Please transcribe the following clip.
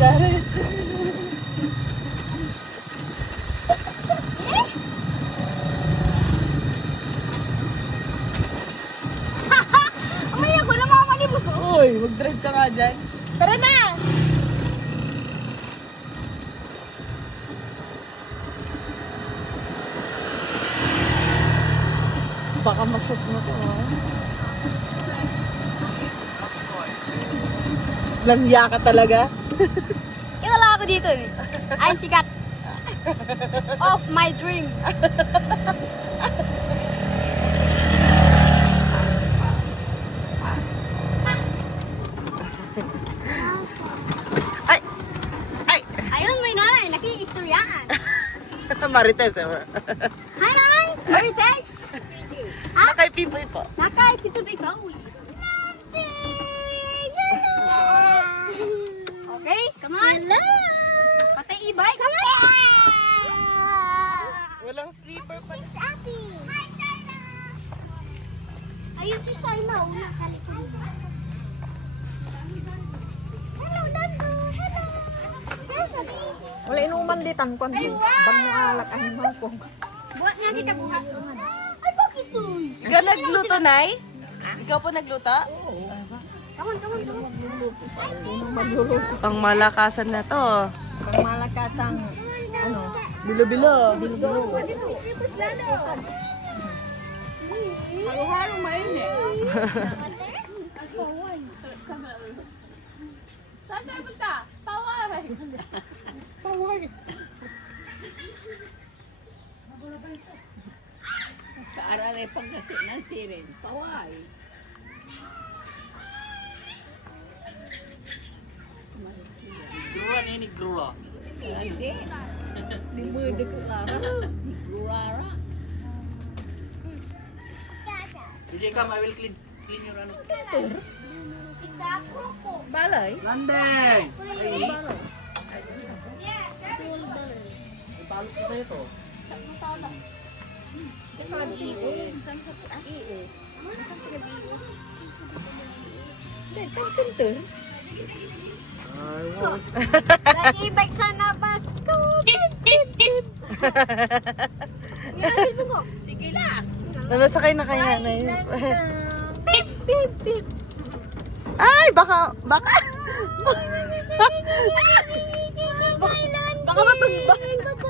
Umaya ko na mga malibos. Uy, mag-drive ka nga dyan. Tara na! Baka ma-shoot mo to, ha? Langya ka talaga? Wala ako dito eh. I'm sikat. Of my dream. Ay! Ay! Ayun, may nanay. Naki-istoryahan. Marites, eh. Hi, Nay! Heritage! Nakay Pipoy po. Nakay, si Tubig Bawi. Okay, come on. Hello! Patay ibay, come on! Walang sleeper pa. Miss Abby! Hi, Sana! Ayun si Sana, una kalikod mo. Hello, Lando! Hello! Wala inuman di tangkon. Bang mo alak ay mangkong. Buat nga di ka Ay, bakit to? Ikaw nagluto, Nay? Ikaw po nagluto? Come on, come on, come on. Magluluto. Pang malakasan na to. Pang malakasang ano, Bilo-bilo. bilo-bilo. Halo-halo mainit. Saan tayo punta? Pawaray. Kaaral ay pagkasi ng sirin. Paway. Grua ni grua. Hindi. Di mo hindi ko kara. Grurara. DJ come, I will clean your ano. Balay. Landeng! Tang center. Lagi bike sana bus ko. Bip, bip, bip. Yan, mo ko. Sige lang. Nanasakay na kaya na yun. Bip, bip, bip. Ay, baka. Baka matumba. Bye-bye.